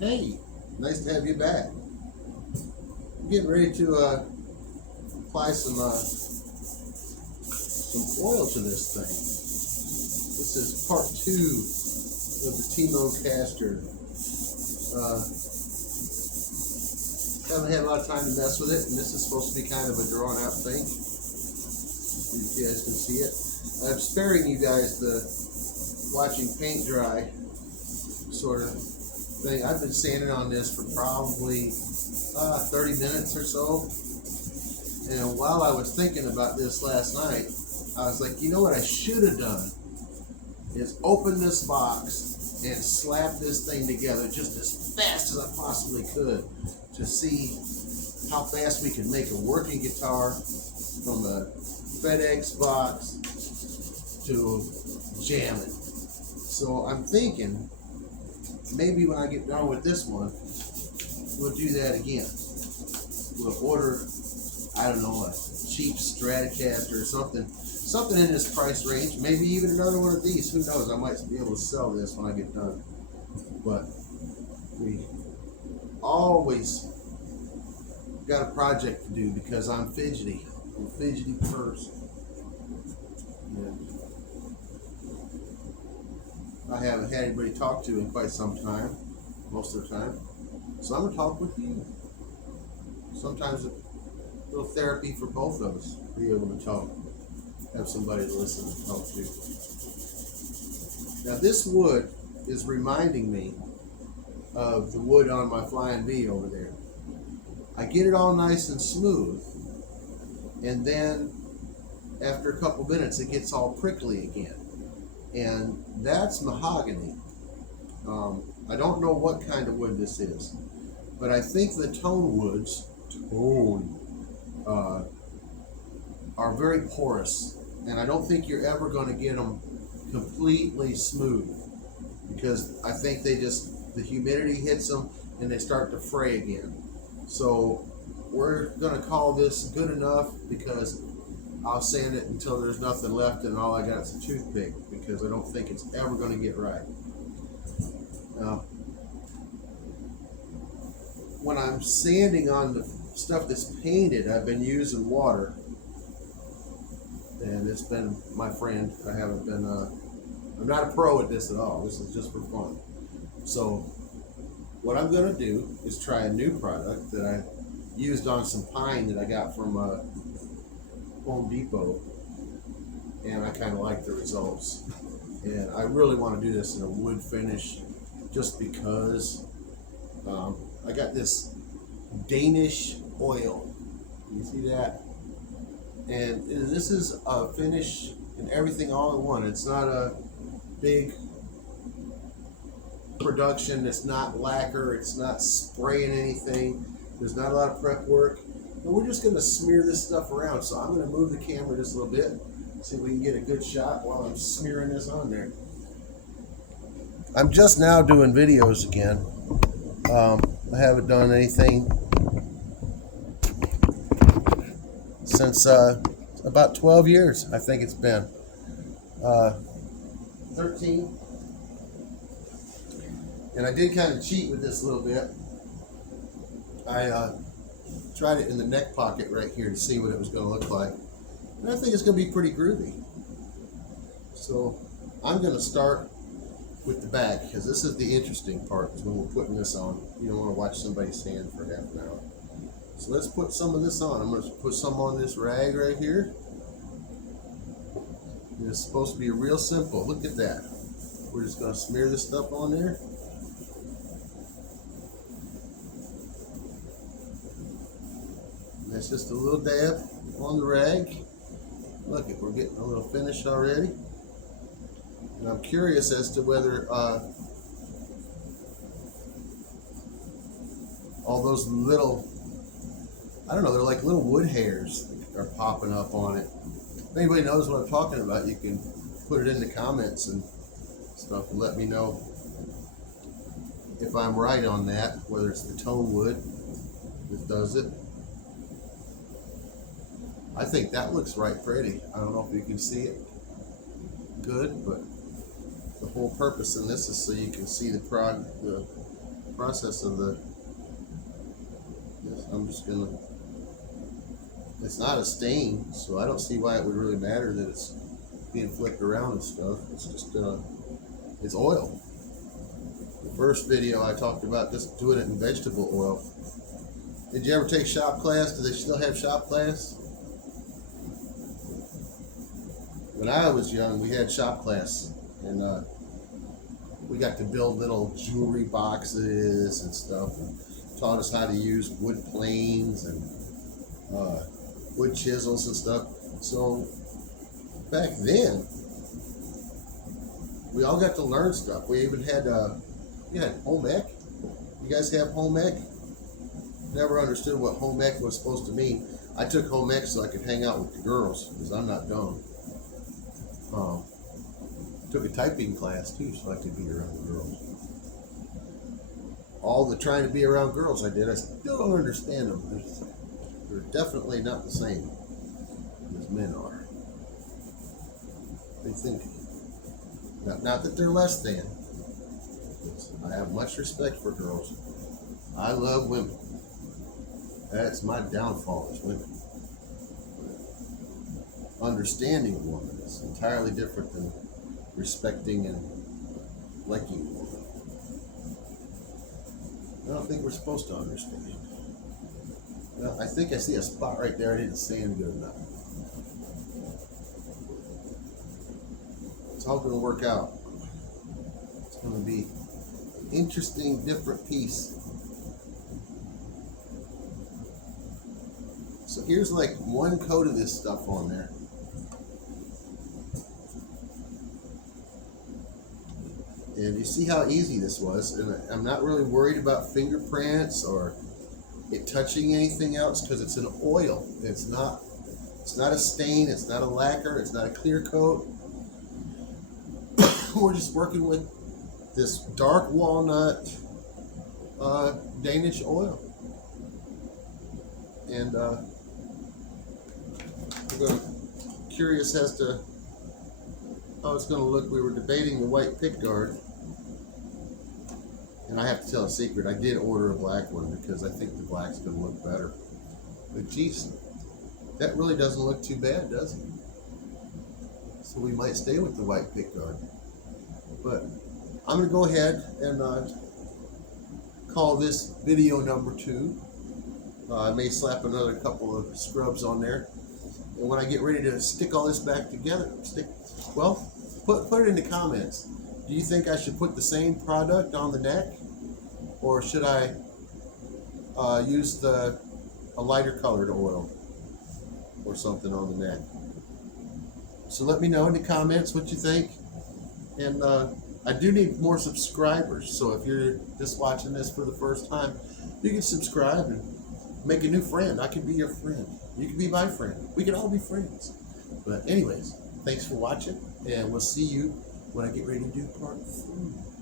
Hey, nice to have you back. I'm getting ready to apply some oil to this thing. This is part two of the Telecaster. Uh, haven't had a lot of time to mess with it, and this is supposed to be kind of a drawn out thing. You guys can see it. I'm sparing you guys the watching paint dry sort of thing. I've been sanding on this for probably 30 minutes or so. And while I was thinking about this last night, I was like, you know what I should have done is open this box and slap this thing together just as fast as I possibly could to see how fast we can make a working guitar from a FedEx box to jamming. So I'm thinking maybe when I get done with this one, we'll do that again. We'll order, I don't know, a cheap Stratocaster or something in this price range. Maybe even another one of these. Who knows? I might be able to sell this when I get done. But we always got a project to do because I'm fidgety. I'm a fidgety person. And I haven't had anybody to talk to in quite some time, most of the time. So I'm going to talk with you. Sometimes a little therapy for both of us, be able to talk, have somebody to listen and talk to. Now this wood is reminding me of the wood on my Flying V over there. I get it all nice and smooth, and then after a couple minutes it gets all prickly again. And that's mahogany. I don't know what kind of wood this is, but I think the tone woods are very porous, and I don't think you're ever going to get them completely smooth because I think the humidity hits them and they start to fray again. So we're going to call this good enough because I'll sand it until there's nothing left and all I got is a toothpick because I don't think it's ever going to get right. Now, when I'm sanding on the stuff that's painted, I've been using water, and it's been my friend. I'm not a pro at this at all. This is just for fun. So what I'm going to do is try a new product that I used on some pine that I got from Home Depot, and I kind of like the results. And I really want to do this in a wood finish just because I got this Danish oil. You see that? And this is a finish and everything all in one. It's not a big production. It's not lacquer. It's not spraying anything. There's not a lot of prep work. And we're just going to smear this stuff around. So I'm going to move the camera just a little bit, see if we can get a good shot while I'm smearing this on there. I'm just now doing videos again. I haven't done anything since about 12 years, I think it's been. 13. And I did kind of cheat with this a little bit. I tried it in the neck pocket right here to see what it was going to look like. And I think it's going to be pretty groovy. So I'm going to start with the back because this is the interesting part is when we're putting this on. You don't want to watch somebody sand for half an hour. So let's put some of this on. I'm going to put some on this rag right here. And it's supposed to be real simple. Look at that. We're just going to smear this stuff on there. And that's just a little dab on the rag. Look, we're getting a little finish already. And I'm curious as to whether all those little, I don't know, they're like little wood hairs are popping up on it. If anybody knows what I'm talking about, you can put it in the comments and stuff and let me know if I'm right on that, whether it's the tone wood that does it. I think that looks right pretty. I don't know if you can see it good, but the whole purpose in this is so you can see the process of the, I'm just gonna, it's not a stain, so I don't see why it would really matter that it's being flicked around and stuff. It's just, it's oil. The first video I talked about just doing it in vegetable oil. Did you ever take shop class? Do they still have shop class? When I was young, we had shop class, and we got to build little jewelry boxes and stuff, and taught us how to use wood planes and wood chisels and stuff. So back then, we all got to learn stuff. We even had home ec. You guys have home ec? Never understood what home ec was supposed to mean. I took home ec so I could hang out with the girls, because I'm not dumb. Took a typing class too, so I could be around the girls. All the trying to be around girls I did, I still don't understand them. They're definitely not the same as men are. They think, not that they're less than. I have much respect for girls. I love women. That's my downfall, is women. Understanding a woman is entirely different than respecting and liking a woman. I don't think we're supposed to understand. Well, I think I see a spot right there I didn't sand good enough. It's all going to work out. It's going to be an interesting, different piece. So here's like one coat of this stuff on there. And you see how easy this was. And I'm not really worried about fingerprints or it touching anything else because it's an oil. It's not a stain, it's not a lacquer, it's not a clear coat. We're just working with this dark walnut Danish oil. And I'm curious as to how it's going to look. We were debating the white pickguard. And I have to tell a secret, I did order a black one because I think the black's going to look better. But geez, that really doesn't look too bad, does it? So we might stay with the white pickguard. But I'm going to go ahead and call this video number 2. I may slap another couple of scrubs on there. And when I get ready to stick all this back together, put it in the comments. Do you think I should put the same product on the neck? Or should I use a lighter colored oil or something on the neck? So let me know in the comments what you think. And I do need more subscribers. So if you're just watching this for the first time, you can subscribe and make a new friend. I can be your friend. You can be my friend. We can all be friends. But anyways, thanks for watching, and we'll see you when I get ready to do part 3.